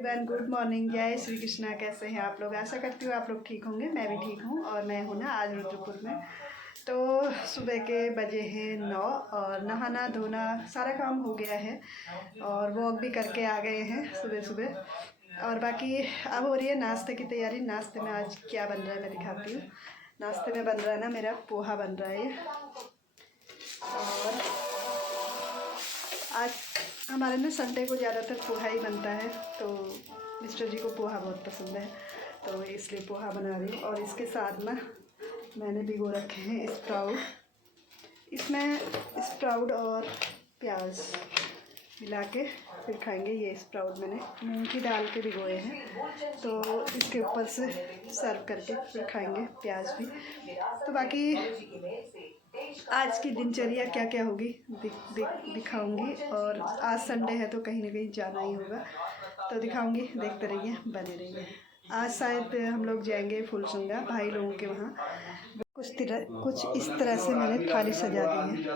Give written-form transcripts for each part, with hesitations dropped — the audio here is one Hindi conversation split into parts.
Everyone, good morning. जय श्री कृष्णा। कैसे हैं आप लोग? आशा करती हूँ आप लोग ठीक होंगे। मैं भी ठीक हूँ और मैं हूँ ना आज रुद्रपुर में। तो सुबह के बजे हैं 9 और नहाना धोना सारा काम हो गया है और वॉक भी करके आ गए हैं सुबह सुबह। और बाकी अब हो रही है नाश्ते की तैयारी। नाश्ते में आज क्या बन रहा है मैं दिखाती हूँ। नाश्ते में बन रहा है ना मेरा पोहा बन रहा है। और आज हमारे ना संडे को ज़्यादातर पोहा ही बनता है, तो मिस्टर जी को पोहा बहुत पसंद है, तो इसलिए पोहा बना रही हूँ। और इसके साथ ना मैंने भिगो रखे हैं स्प्राउट। इसमें स्प्राउट और प्याज मिला के फिर खाएंगे। ये स्प्राउट मैंने मूंग की दाल के भिगोए हैं, तो इसके ऊपर से सर्व करके फिर खाएंगे प्याज भी। तो बाकी आज की दिनचर्या क्या क्या होगी दिखाऊंगी। और आज संडे है तो कहीं ना कहीं जाना ही होगा, तो दिखाऊंगी। देखते रहिए, बने रहिए। आज शायद हम लोग जाएंगे फुलसुंगा भाई लोगों के वहाँ। कुछ इस तरह से मैंने थाली सजा दी है।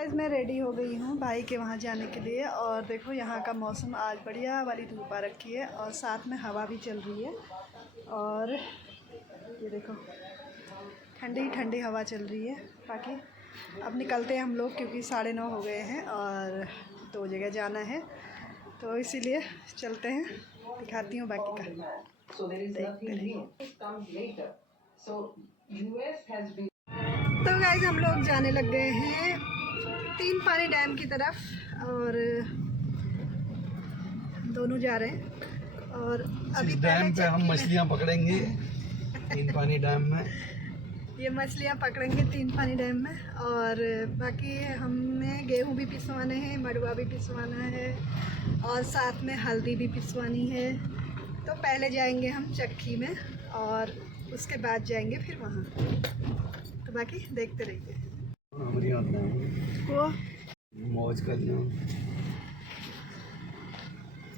आज मैं रेडी हो गई हूँ भाई के वहाँ जाने के लिए। और देखो यहाँ का मौसम आज बढ़िया वाली धूप आ रखी है और साथ में हवा भी चल रही है। और ये देखो ठंडी ठंडी हवा चल रही है। बाकी अब निकलते हैं हम लोग, क्योंकि 9:30 हो गए हैं और 2 जगह जाना है, तो इसीलिए चलते हैं। दिखाती हूँ बाकी का, देखते रहिए। तो गाइस हम लोग जाने लग गए हैं 3 पानी डैम की तरफ और दोनों जा रहे हैं। और अभी डैम पे हम मछलियाँ पकड़ेंगे 3 पानी डैम में। ये मछलियाँ पकड़ेंगे 3 पानी डैम में। और बाकी हमें गेहूं भी पिसवाने हैं, मड़ुआ भी पिसवाना है और साथ में हल्दी भी पिसवानी है। तो पहले जाएंगे हम चक्की में और उसके बाद जाएंगे फिर वहाँ। तो बाकी देखते रहिए। वो मौज करना।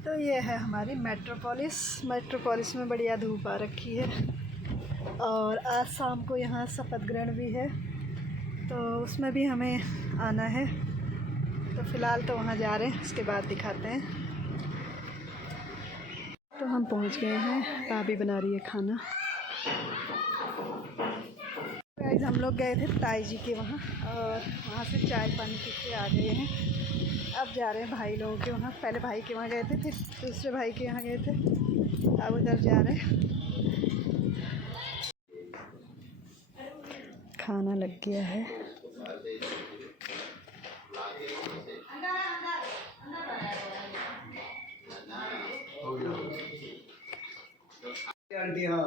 तो ये है हमारी मेट्रोपोलिस में बढ़िया धूप आ रखी है। और आज शाम को यहाँ शपथ ग्रहण भी है, तो उसमें भी हमें आना है। तो फ़िलहाल तो वहाँ जा रहे हैं, उसके बाद दिखाते हैं। तो हम पहुँच गए हैं, भाभी बना रही है खाना। गाइस हम लोग गए थे ताई जी के वहाँ और वहाँ से चाय पानी पी के आ गए हैं। अब जा रहे हैं भाई लोगों के वहाँ। पहले भाई के वहाँ गए थे, फिर दूसरे भाई के यहाँ गए थे, अब उधर जा रहे हैं। खाना लग गया है। आंटी हाँ,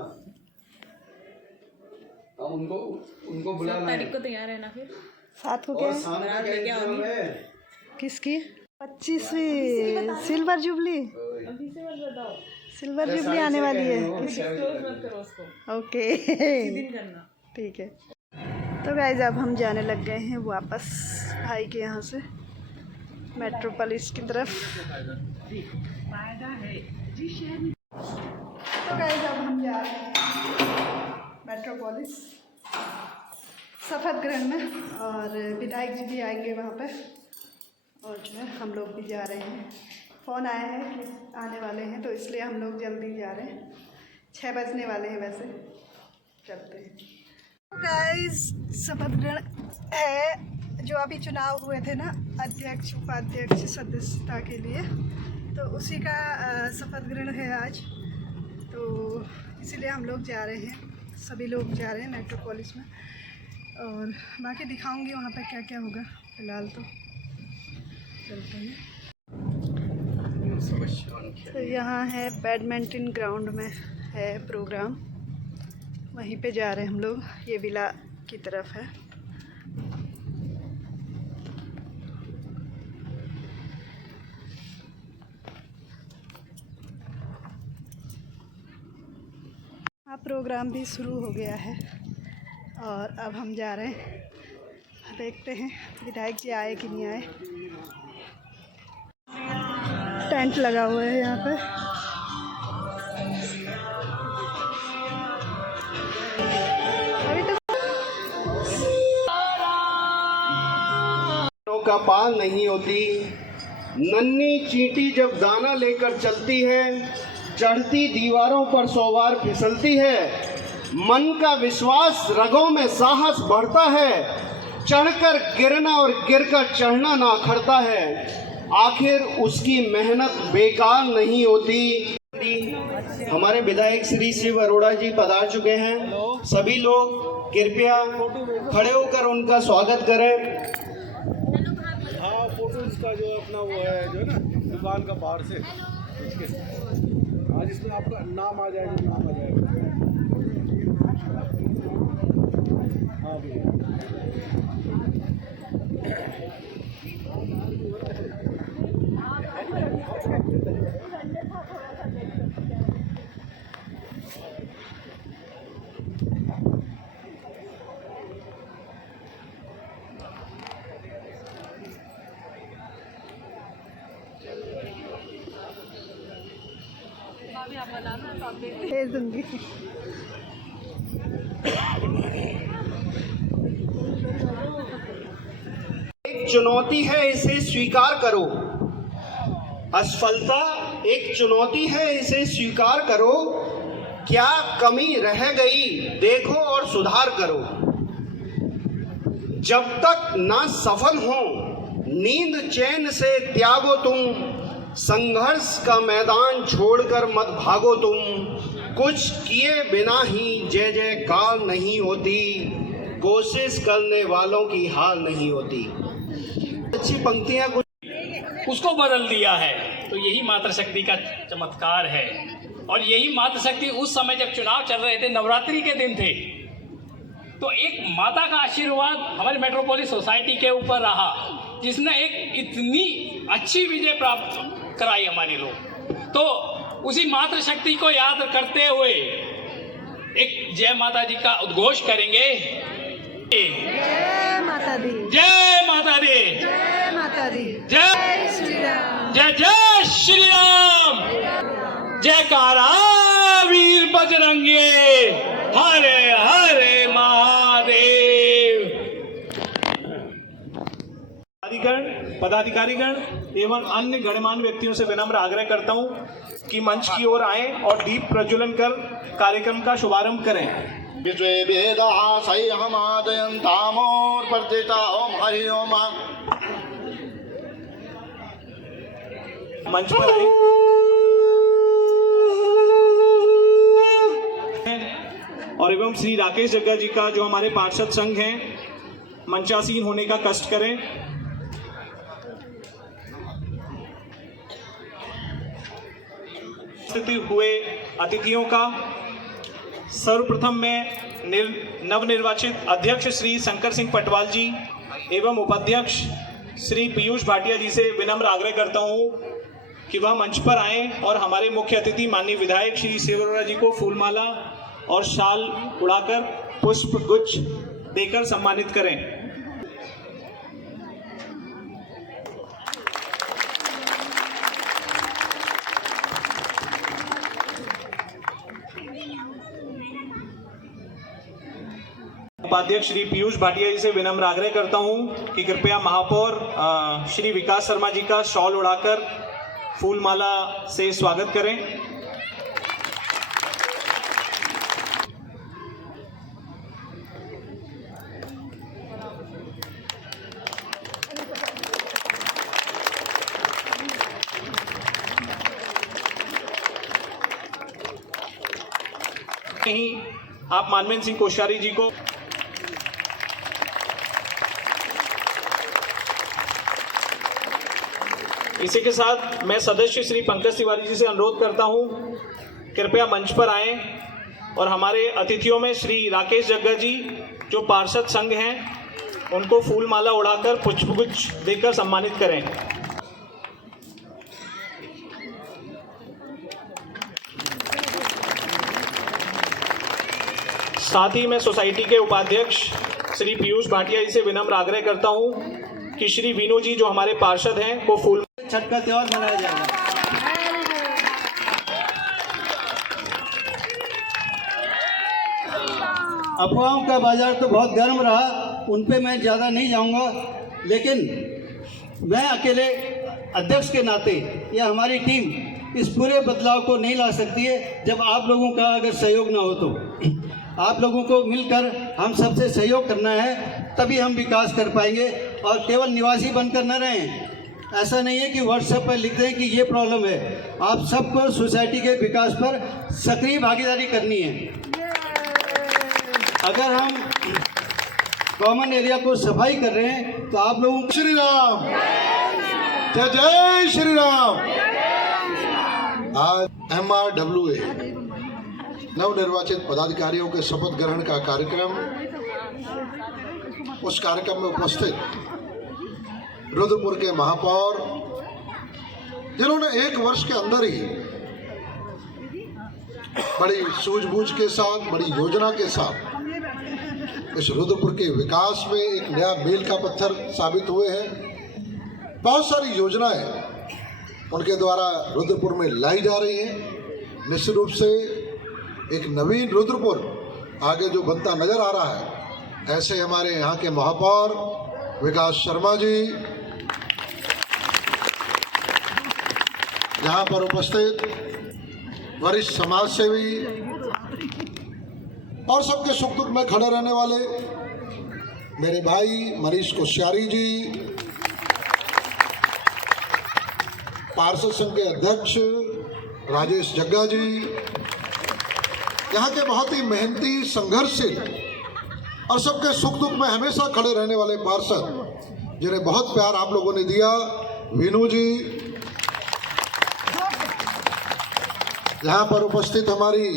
उनको बुला लाएं। तारीख को तैयार है ना फिर? 7 को क्या है? किसकी 25वीं सिल्वर जुबली? अभी से मत बताओ, सिल्वर जुबली आने वाली है। डिस्क्लोज मत करो उसको। ओके दिन करना। ठीक है। तो गाइस अब हम जाने लग गए हैं वापस भाई के यहाँ से मेट्रोपोलिस की तरफ। तो गाइस अब हम जा रहे हैं मेट्रोपोलिस शपथ ग्रहण में और विधायक जी भी आएंगे वहाँ पर। और जो है हम लोग भी जा रहे हैं। फ़ोन आया है कि आने वाले हैं, तो इसलिए हम लोग जल्दी जा रहे हैं। 6 बजने वाले हैं वैसे। चलते हैं। तो गाइस शपथ ग्रहण है, जो अभी चुनाव हुए थे ना अध्यक्ष उपाध्यक्ष सदस्यता के लिए, तो उसी का शपथ ग्रहण है आज। तो इसीलिए हम लोग जा रहे हैं, सभी लोग जा रहे हैं मेट्रोपोलिस में। और बाकी दिखाऊंगी वहाँ पर क्या क्या होगा। फ़िलहाल तो चलते हैं। तो यहाँ है बैडमिंटन ग्राउंड में है प्रोग्राम, वहीं पे जा रहे हैं हम लोग। ये विला की तरफ है। प्रोग्राम भी शुरू हो गया है और अब हम जा रहे हैं। देखते हैं विधायक जी आए कि नहीं आए। टेंट लगा हुआ है यहाँ पे। का पाल नहीं होती, नन्ही चींटी जब दाना लेकर चलती है, चढ़ती दीवारों पर 100 बार फिसलती है। मन का विश्वास, रगों में साहस बढ़ता है, चढ़कर गिरना और गिरकर चढ़ना ना अखरता है। आखिर उसकी मेहनत बेकार नहीं होती। हमारे विधायक श्री शिव अरोड़ा जी पधार चुके हैं। सभी लोग कृपया खड़े होकर उनका स्वागत करें। हाँ, फोटोज का जो अपना वो है, जो ना दुकान का बाहर से आज इसमें आपका नाम आ जाएगा, नाम आ जाएगा। हाँ भैया, भेज दूंगी। एक चुनौती है, इसे स्वीकार करो। असफलता एक चुनौती है, इसे स्वीकार करो। क्या कमी रह गई देखो और सुधार करो। जब तक ना सफल हो नींद चैन से त्यागो तुम। संघर्ष का मैदान छोड़कर मत भागो तुम। कुछ किए बिना ही जय जयकार नहीं होती। कोशिश करने वालों की हार नहीं होती। अच्छी पंक्तियां उसको बदल दिया है। तो यही मातृशक्ति का चमत्कार है। और यही मातृशक्ति उस समय जब चुनाव चल रहे थे, नवरात्रि के दिन थे, तो एक माता का आशीर्वाद हमारे मेट्रोपोलिस सोसाइटी के ऊपर रहा, जिसने एक इतनी अच्छी विजय प्राप्त कराई हमारे लोग। तो उसी मातृशक्ति को याद करते हुए एक जय माता जी का उद्घोष करेंगे। जय माता दी, जय माता दी, जय माता दी, जय श्री राम, जय जय श्री राम, जयकारा वीर बजरंगे, हरे हरे महादेव। पदाधिकारीगण एवं अन्य गणमान्य व्यक्तियों से विनम्र आग्रह करता हूं कि मंच की ओर आएं और दीप प्रज्वलन कर कार्यक्रम का शुभारंभ करें। विश्वे वेदाः सह्यमादयन्तामोर प्रतिष्ठा ओम हरि ओम। मंच पर आएं और एवं श्री राकेश जग्गा जी का, जो हमारे पार्षद संघ हैं, मंचासीन होने का कष्ट करें। हुए अतिथियों का सर्वप्रथम मैं नवनिर्वाचित अध्यक्ष श्री शंकर सिंह पटवाल जी एवं उपाध्यक्ष श्री पीयूष भाटिया जी से विनम्र आग्रह करता हूं कि वह मंच पर आएं और हमारे मुख्य अतिथि माननीय विधायक श्री शिव अरोड़ा जी को फूलमाला और शाल उड़ाकर पुष्प गुच्छ देकर सम्मानित करें। उपाध्यक्ष श्री पीयूष भाटिया जी से विनम्र आग्रह करता हूं कि कृपया महापौर श्री विकास शर्मा जी का शॉल उड़ाकर फूलमाला से स्वागत करें। आप मानवेंद्र सिंह कोश्यारी जी को इसी के साथ मैं सदस्य श्री पंकज तिवारी जी से अनुरोध करता हूं कृपया मंच पर आएं और हमारे अतिथियों में श्री राकेश जग्गा जी जो पार्षद संघ हैं उनको फूलमाला उड़ाकर पुष्पगुच्छ देकर सम्मानित करें। साथ ही मैं सोसाइटी के उपाध्यक्ष श्री पीयूष भाटिया जी से विनम्र आग्रह करता हूं कि श्री वीनू जी जो हमारे पार्षद हैं को फूल छठ का त्योहार मनाया जाएगा। अफवाहों का बाजार तो बहुत गर्म रहा, उन पे मैं ज़्यादा नहीं जाऊंगा, लेकिन मैं अकेले अध्यक्ष के नाते या हमारी टीम इस पूरे बदलाव को नहीं ला सकती है जब आप लोगों का अगर सहयोग ना हो तो। आप लोगों को मिलकर हम सबसे सहयोग करना है, तभी हम विकास कर पाएंगे। और केवल निवासी बनकर न रहें, ऐसा नहीं है कि व्हाट्सएप पर लिख दें कि ये प्रॉब्लम है। आप सबको सोसाइटी के विकास पर सक्रिय भागीदारी करनी है। अगर हम कॉमन एरिया को सफाई कर रहे हैं तो आप लोगों श्री राम, जय जय श्री राम। आज MRWA नवनिर्वाचित पदाधिकारियों के शपथ ग्रहण का कार्यक्रम, उस कार्यक्रम में उपस्थित रुद्रपुर के महापौर, जिन्होंने 1 वर्ष के अंदर ही बड़ी सूझबूझ के साथ, बड़ी योजना के साथ इस रुद्रपुर के विकास में एक नया मील का पत्थर साबित हुए हैं। बहुत सारी योजनाएं उनके द्वारा रुद्रपुर में लाई जा रही हैं। निश्चित रूप से एक नवीन रुद्रपुर आगे जो बनता नजर आ रहा है। ऐसे हमारे यहाँ के महापौर विकास शर्मा जी, यहाँ पर उपस्थित वरिष्ठ समाज सेवी और सबके सुख दुख में खड़े रहने वाले मेरे भाई मनीष कोश्यारी जी, पार्षद संघ के अध्यक्ष राजेश जग्गा जी, यहाँ के बहुत ही मेहनती, संघर्षशील और सबके सुख दुख में हमेशा खड़े रहने वाले पार्षद, जिन्हें बहुत प्यार आप लोगों ने दिया, वीनू जी, यहाँ पर उपस्थित हमारी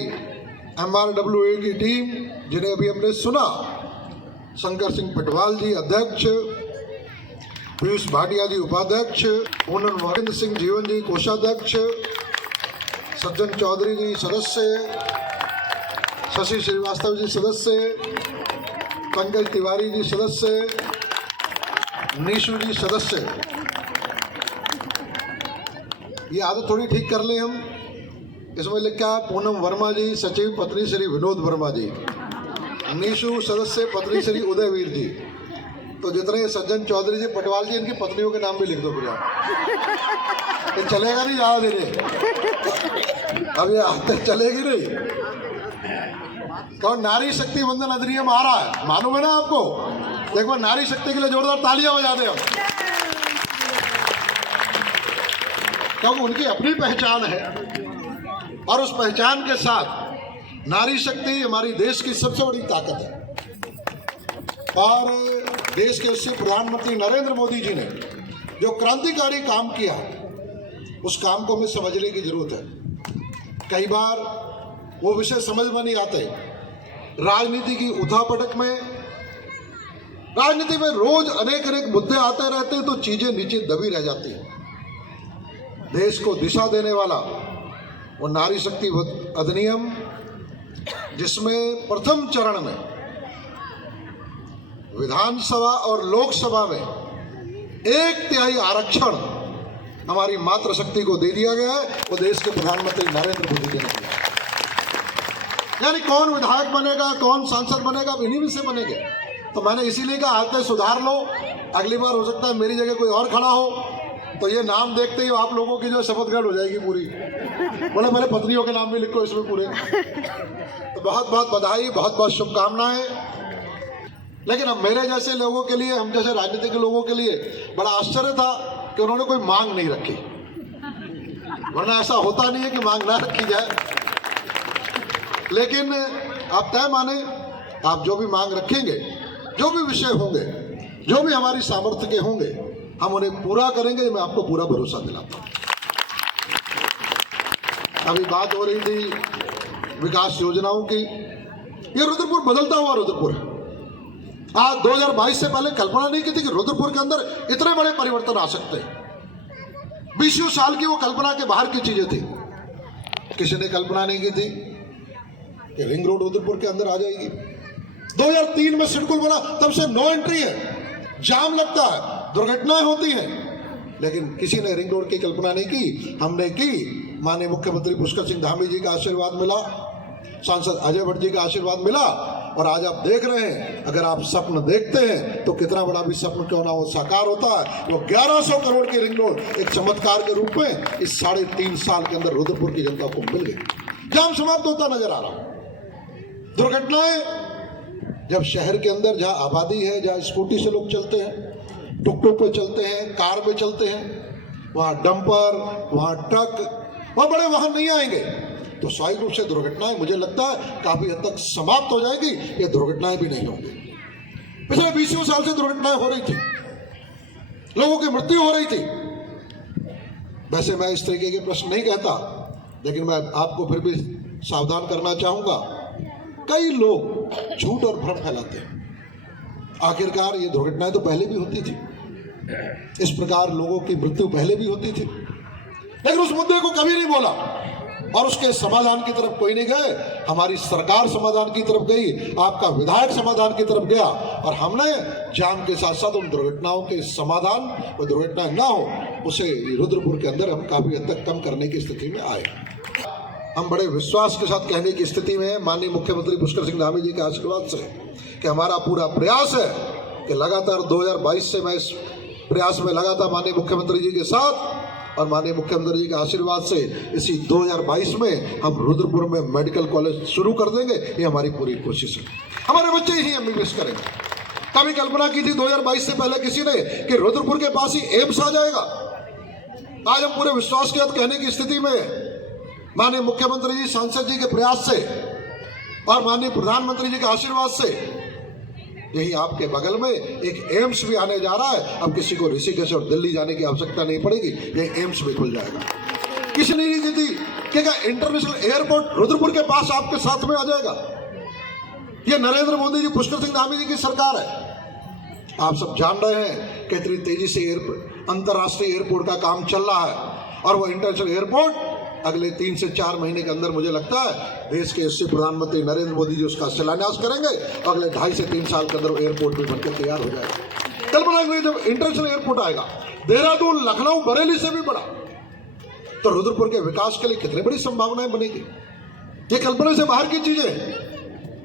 MRWA की टीम, जिन्हें अभी हमने सुना, शंकर सिंह पटवाल जी अध्यक्ष, पीयूष भाटिया जी उपाध्यक्ष, पूनम महेंद्र सिंह जीवन जी कोषाध्यक्ष, सज्जन चौधरी जी सदस्य, शशि श्रीवास्तव जी सदस्य, पंकज तिवारी जी सदस्य, नीशु जी सदस्य। ये आदत थोड़ी ठीक कर लें हम। इसमें लिखा पूनम वर्मा जी सचिव पत्नी श्री विनोद वर्मा जी, नीशु सदस्य पत्नी श्री उदयवीर जी। तो जितने सज्जन चौधरी जी पटवाल जी, इनकी पत्नियों के नाम भी लिख दो भैया, ये चलेगा नहीं ज़्यादा देने, अब ये आते चलेगी नहीं। तो नारी शक्ति वंदन अधिनियम आ रहा है, मालूम है ना आपको? देखो नारी शक्ति के लिए जोरदार तालियां बजा दें हम, क्योंकि उनकी अपनी पहचान है और उस पहचान के साथ नारी शक्ति हमारी देश की सबसे बड़ी ताकत है। और देश के उससे प्रधानमंत्री नरेंद्र मोदी जी ने जो क्रांतिकारी काम किया, उस काम को हमें समझने की जरूरत है। कई बार वो विषय समझ में नहीं आते। राजनीति की उठापटक में, राजनीति में रोज अनेक मुद्दे आते रहते हैं, तो चीजें नीचे दबी रह जाती हैं। देश को दिशा देने वाला वो नारी शक्ति अधिनियम, जिसमें प्रथम चरण में विधानसभा और लोकसभा में 1/3 आरक्षण हमारी मातृशक्ति को दे दिया गया है, वो देश के प्रधानमंत्री नरेंद्र मोदी जी ने दिया। यानी कौन विधायक बनेगा, कौन सांसद बनेगा, अब इन्हीं में से बनेंगे। तो मैंने इसीलिए कहा आते सुधार लो, अगली बार हो सकता है मेरी जगह कोई और खड़ा हो, तो ये नाम देखते ही आप लोगों की जो शपथ ग्रहण हो जाएगी पूरी। बोले मेरे पत्नियों के नाम भी लिखो इसमें पूरे। तो बहुत बहुत बधाई, बहुत बहुत शुभकामनाएं। लेकिन अब मेरे जैसे लोगों के लिए, हम जैसे राजनीतिक लोगों के लिए बड़ा आश्चर्य था कि उन्होंने कोई मांग नहीं रखी, वरना ऐसा होता नहीं है कि मांग ना रखी जाए। लेकिन आप तय माने, आप जो भी मांग रखेंगे, जो भी विषय होंगे, जो भी हमारी सामर्थ्य के होंगे, हम उन्हें पूरा करेंगे, मैं आपको पूरा भरोसा दिलाता हूं। अभी बात हो रही थी विकास योजनाओं की। ये रुद्रपुर बदलता हुआ रुद्रपुर है। आज 2022 से पहले कल्पना नहीं की थी कि रुद्रपुर के अंदर इतने बड़े परिवर्तन आ सकते हैं। 20 साल की वो कल्पना के बाहर की चीजें थी। किसी ने कल्पना नहीं की थी कि रिंग रोड रुद्रपुर के अंदर आ जाएगी। 2003 में सिडकुल बना, तब से नो एंट्री है, जाम लगता है, दुर्घटनाएं होती हैं, लेकिन किसी ने रिंग रोड की कल्पना नहीं की। हमने की। माननीय मुख्यमंत्री पुष्कर सिंह धामी जी का आशीर्वाद मिला, सांसद अजय भट्ट जी का आशीर्वाद मिला, और आज आप देख रहे हैं, अगर आप स्वप्न देखते हैं तो कितना बड़ा भी स्वप्न क्यों ना हो साकार होता है। वो 1100 करोड़ की रिंग रोड एक चमत्कार के रूप में इस 3.5 साल के अंदर रुद्रपुर की जनता को मिल गई। जाम समाप्त होता नजर आ रहा। दुर्घटनाएं जब शहर के अंदर जहां आबादी है, जहां स्कूटी से लोग चलते हैं, टुक टुक पे चलते हैं, कार पे चलते हैं, वहां डंपर, वहां ट्रक, वहां बड़े वाहन नहीं आएंगे तो स्वाभाविक रूप से दुर्घटनाएं मुझे लगता है काफी हद तक समाप्त हो जाएगी। ये दुर्घटनाएं भी नहीं होंगी। पिछले 20 साल से दुर्घटनाएं हो रही थी, लोगों की मृत्यु हो रही थी। वैसे मैं इस तरीके के प्रश्न नहीं कहता, लेकिन मैं आपको फिर भी सावधान करना चाहूंगा। कई लोग झूठ और भ्रम फैलाते हैं। आखिरकार ये दुर्घटनाएं तो पहले भी होती थी, इस प्रकार लोगों की मृत्यु पहले भी होती थी, लेकिन उस मुद्दे को कभी नहीं बोला और उसके समाधान की तरफ कोई नहीं गए। हमारी सरकार समाधान की तरफ गई, आपका विधायक समाधान की तरफ गया और हमने जाम के साथ साथ उन दुर्घटनाओं के समाधान, वो दुर्घटनाएं ना हो, उसे रुद्रपुर के अंदर हम काफी हद तक कम करने की स्थिति में आए। हम बड़े विश्वास के साथ कहने की स्थिति में हैं, माननीय मुख्यमंत्री पुष्कर सिंह धामी जी के आशीर्वाद से, कि हमारा पूरा प्रयास है कि लगातार 2022 से मैं इस प्रयास में लगा था माननीय मुख्यमंत्री जी के साथ, और माननीय मुख्यमंत्री जी के आशीर्वाद से इसी 2022 में हम रुद्रपुर में मेडिकल कॉलेज शुरू कर देंगे। ये हमारी पूरी कोशिश है। हमारे बच्चे ही MBBS करेंगे। कभी कल्पना की थी 2022 से पहले किसी ने कि रुद्रपुर के पास ही एम्स आ जाएगा? आज हम पूरे विश्वास के साथ कहने की स्थिति में माननीय मुख्यमंत्री जी, सांसद जी के प्रयास से और माननीय प्रधानमंत्री जी के आशीर्वाद से यही आपके बगल में एक एम्स भी आने जा रहा है। अब किसी को ऋषिकेश और दिल्ली जाने की आवश्यकता नहीं पड़ेगी, ये एम्स भी खुल जाएगा। किसी ने नहीं की थी कि इंटरनेशनल एयरपोर्ट रुद्रपुर के पास आपके साथ में आ जाएगा। ये नरेंद्र मोदी जी, पुष्कर सिंह धामी जी की सरकार है। आप सब जान रहे हैं कितनी तेजी से अंतर्राष्ट्रीय एयरपोर्ट का काम चल रहा है और वो इंटरनेशनल एयरपोर्ट अगले 3 से 4 महीने के अंदर मुझे लगता है देश के यशस्वी प्रधानमंत्री नरेंद्र मोदी जी उसका शिलान्यास करेंगे। अगले 2.5 से 3 साल के अंदर एयरपोर्ट भी बनकर तैयार हो जाएगा। कल्पना करिए जब इंटरनेशनल एयरपोर्ट आएगा, देहरादून, लखनऊ, बरेली से भी बड़ा, तो रुद्रपुर के विकास के लिए कितनी बड़ी संभावनाएं बनेगी। ये कल्पना से बाहर की चीजें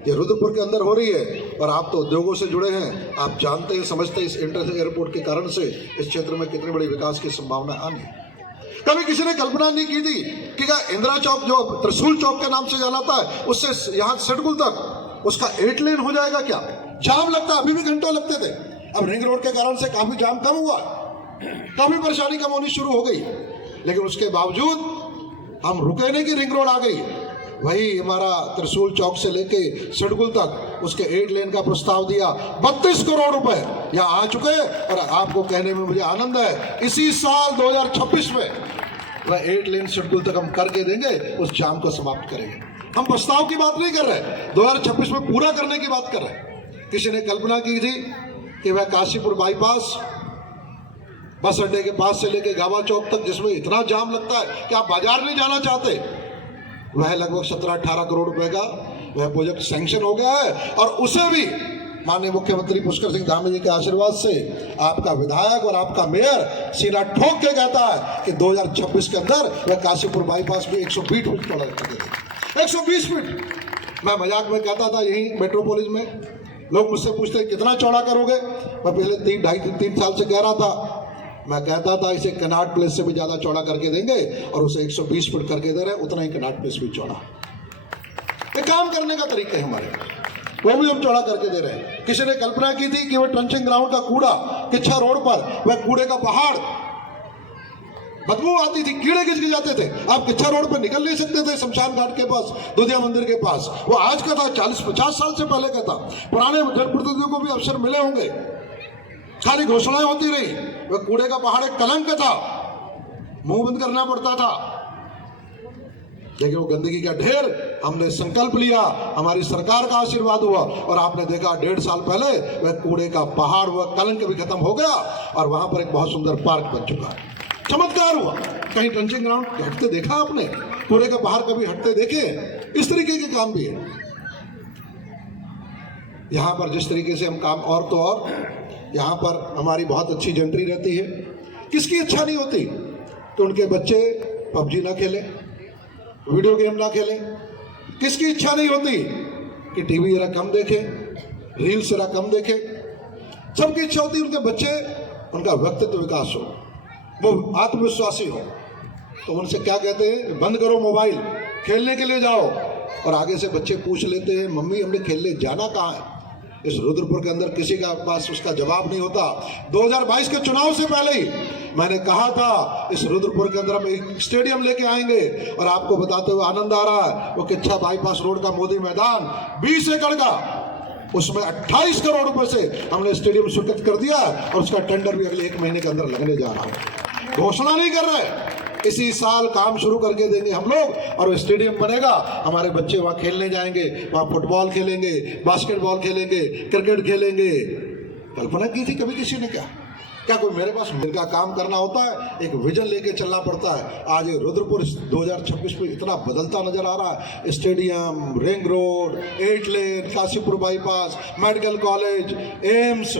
ये रुद्रपुर के अंदर हो रही है। और आप तो उद्योगों से जुड़े हैं, आप जानते हैं, समझते हैं इस इंटरनेशनल एयरपोर्ट के कारण से इस क्षेत्र में कितनी बड़ी विकास की संभावना आनी। कभी किसी ने कल्पना नहीं की थी कि क्या इंदिरा चौक जो त्रिशूल चौक के नाम से जाना था उससे यहाँ सिडकुल तक उसका 8 लेन हो जाएगा क्या? जाम लगता, अभी भी घंटों लगते थे। अब रिंग रोड के कारण से काफी जाम कम हुआ, काफी परेशानी कम होनी शुरू हो गई, लेकिन उसके बावजूद हम रुके नहीं कि रिंग रोड आ गई। वही हमारा त्रिशूल चौक से लेके सिडकुल तक उसके 8 लेन का प्रस्ताव दिया, 32 करोड़ रुपए यहाँ आ चुके हैं। और आपको कहने में मुझे आनंद है, इसी साल 2026 में वह 8 लेन सिडकुल तक हम करके देंगे, उस जाम को समाप्त करेंगे। हम प्रस्ताव की बात नहीं कर रहे, 2026 में पूरा करने की बात कर रहे हैं। किसी ने कल्पना की थी कि वह काशीपुर बाईपास बस अड्डे के पास से लेके गावा चौक तक, जिसमें इतना जाम लगता है कि आप बाजार नहीं जाना चाहते, वह लगभग 17-18 करोड़ रुपए का वह प्रोजेक्ट सैंक्शन हो गया है। और उसे भी माननीय मुख्यमंत्री पुष्कर सिंह धामी जी के आशीर्वाद से आपका विधायक और आपका मेयर सीधा ठोक के कहता है कि 2026 के अंदर वह काशीपुर बाईपास भी 120 फीट चौड़ा रखेंगे। 120 फीट। मैं मजाक में कहता था, यही मेट्रोपोलिस में लोग मुझसे पूछते कितना चौड़ा करोगे, मैं पहले 3 साल से कह रहा था, मैं कहता था इसे कनाट प्लेस से भी ज्यादा चौड़ा करके देंगे और उसे 120 फीट करके दे रहे हैं, उतना ही कनाट प्लेस भी चौड़ा। ये काम करने का तरीका है हमारे, वो भी हम चौड़ा करके दे रहे हैं। किसी ने कल्पना की थी कि वह ट्रंचिंग ग्राउंड का कूड़ा किच्छा रोड पर, वह कूड़े का पहाड़, बदबू आती थी, कीड़े खिंच जाते थे, आप किच्छा रोड पर निकल नहीं सकते थे। शमशान घाट के पास, दुधिया मंदिर के पास, वो आज का था, 40-50 साल से पहले का था। पुराने जनप्रतिनिधियों को भी अवसर मिले होंगे, खाली घोषणाएं होती रही। वह कूड़े का पहाड़ एक कलंक था, मुंह बंद करना पड़ता था, लेकिन वो गंदगी का ढेर हमने संकल्प लिया, हमारी सरकार का आशीर्वाद हुआ और आपने देखा 1.5 साल पहले वह कूड़े का पहाड़, वह कलंक भी खत्म हो गया और वहां पर एक बहुत सुंदर पार्क बन चुका है। चमत्कार हुआ। कहीं ट्रंचिंग ग्राउंड हटते देखा आपने? कूड़े का पहाड़ कभी हटते देखे? इस तरीके के काम भी है यहाँ पर। जिस तरीके से हम काम, और तो और यहाँ पर हमारी बहुत अच्छी जंट्री रहती है। किसकी इच्छा नहीं होती तो उनके बच्चे पबजी ना खेलें, वीडियो गेम ना खेलें? किसकी इच्छा नहीं होती कि टीवी जरा कम देखें, रील्स जरा कम देखें। सबकी इच्छा होती है उनके बच्चे, उनका व्यक्तित्व विकास हो, वो आत्मविश्वासी हो। तो उनसे क्या कहते हैं, बंद करो मोबाइल, खेलने के लिए जाओ। और आगे से बच्चे पूछ लेते हैं, मम्मी हमने खेलने जाना कहाँ है? इस रुद्रपुर के अंदर किसी का पास उसका जवाब नहीं होता। 2022 के चुनाव से पहले ही मैंने कहा था इस रुद्रपुर के अंदर हम एक स्टेडियम लेके आएंगे, और आपको बताते हुए आनंद आ रहा है, वो किच्छा बाईपास रोड का मोदी मैदान 20 एकड़ का, उसमें 28 करोड़ रुपए से हमने स्टेडियम स्वीकृत कर दिया, और उसका टेंडर भी अगले 1 महीने के अंदर लगने जा रहा है। घोषणा नहीं कर रहे, इसी साल काम शुरू करके देंगे हम लोग, और वो स्टेडियम बनेगा। हमारे बच्चे वहाँ खेलने जाएंगे, वहाँ फुटबॉल खेलेंगे, बास्केटबॉल खेलेंगे, क्रिकेट खेलेंगे। कल्पना की थी कभी किसी ने? क्या कोई मेरे पास मेरा काम करना होता है, एक विजन लेके चलना पड़ता है। आज ये रुद्रपुर 2026 में इतना बदलता नजर आ रहा है। Stadium, ring road, 8 lane, Kashipur bypass, medical college, AIIMS,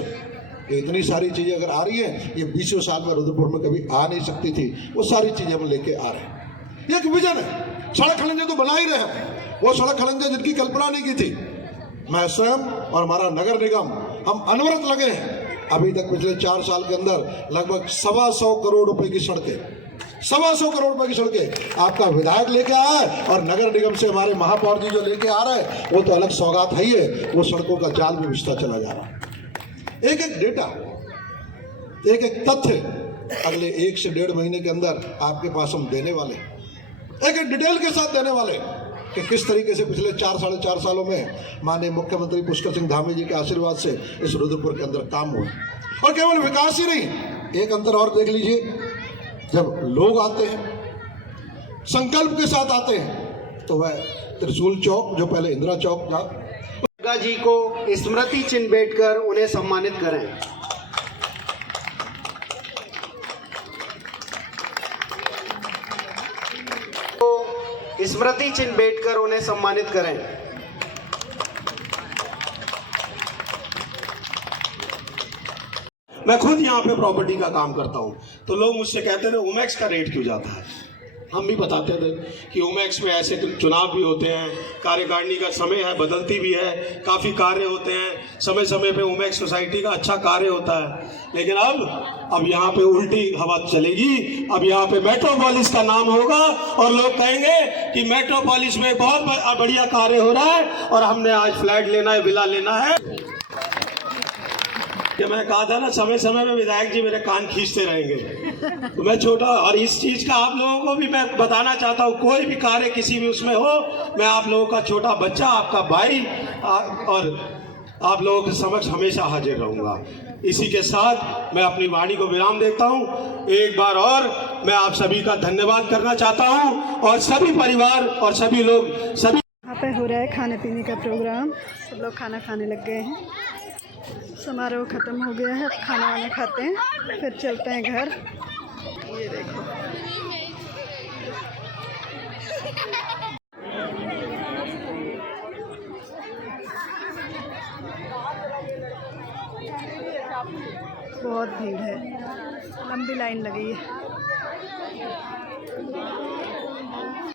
इतनी सारी चीज़ें अगर आ रही हैं, ये 20 साल में रुद्रपुर में कभी आ नहीं सकती थी। वो सारी चीज़ें हम लेके आ रहे हैं। ये एक विजन है। सड़क खड़ंजे तो बना ही रहे हैं, वो सड़क खड़ंजे जिनकी कल्पना नहीं की थी। मैं स्वयं और हमारा नगर निगम हम अनवरत लगे हैं। अभी तक पिछले 4 साल के अंदर लगभग 125 करोड़ रुपए की सड़कें, 125 करोड़ रुपए की सड़कें आपका विधायक लेके आया है, और नगर निगम से हमारे महापौर जी जो लेके आ रहे हैं, वो तो अलग सौगात है ही है। वो सड़कों का जाल भी बिछता चला जा रहा है। एक एक डेटा, एक एक तथ्य अगले 1 से 1.5 महीने के अंदर आपके पास हम देने वाले, एक एक डिटेल के साथ देने वाले कि किस तरीके से पिछले 4 साढ़े 4 सालों में माननीय मुख्यमंत्री पुष्कर सिंह धामी जी के आशीर्वाद से इस रुद्रपुर के अंदर काम हुआ। और केवल विकास ही नहीं, एक अंतर और देख लीजिए, जब लोग आते हैं संकल्प के साथ आते हैं, तो वह त्रिशूल चौक जो पहले इंदिरा चौक था, गंगा जी को स्मृति चिन्ह बैठकर उन्हें सम्मानित करें। तो स्मृति चिन्ह बैठकर उन्हें सम्मानित करें। मैं खुद यहाँ पे प्रॉपर्टी का काम करता हूँ, तो लोग मुझसे कहते थे ओमैक्स का रेट क्यों जाता है। हम भी बताते थे कि ओमैक्स में ऐसे चुनाव भी होते हैं, कार्यकारिणी का समय है, बदलती भी है, काफ़ी कार्य होते हैं, समय समय पे ओमैक्स सोसाइटी का अच्छा कार्य होता है। लेकिन अब यहाँ पे उल्टी हवा चलेगी। अब यहाँ पे मेट्रोपोलिस का नाम होगा, और लोग कहेंगे कि मेट्रोपोलिस में बहुत बढ़िया कार्य हो रहा है, और हमने आज फ्लैट लेना है, विला लेना है। कि मैं कहा था ना, समय समय में विधायक जी मेरे कान खींचते रहेंगे, तो मैं छोटा, और इस चीज़ का आप लोगों को भी मैं बताना चाहता हूँ, कोई भी कार्य किसी भी उसमें हो, मैं आप लोगों का छोटा बच्चा, आपका भाई, और आप लोगों के समक्ष हमेशा हाजिर रहूँगा। इसी के साथ मैं अपनी वाणी को विराम देता हूँ। एक बार और मैं आप सभी का धन्यवाद करना चाहता हूँ, और सभी परिवार और सभी लोग, सभी यहाँ पे हो रहा है खाने पीने का प्रोग्राम। सब लोग खाना खाने लग गए हैं, समारोह ख़त्म हो गया है। खाना वाना खाते हैं, फिर चलते हैं घर। ये देखो, बहुत भीड़ है, लंबी लाइन लगी है।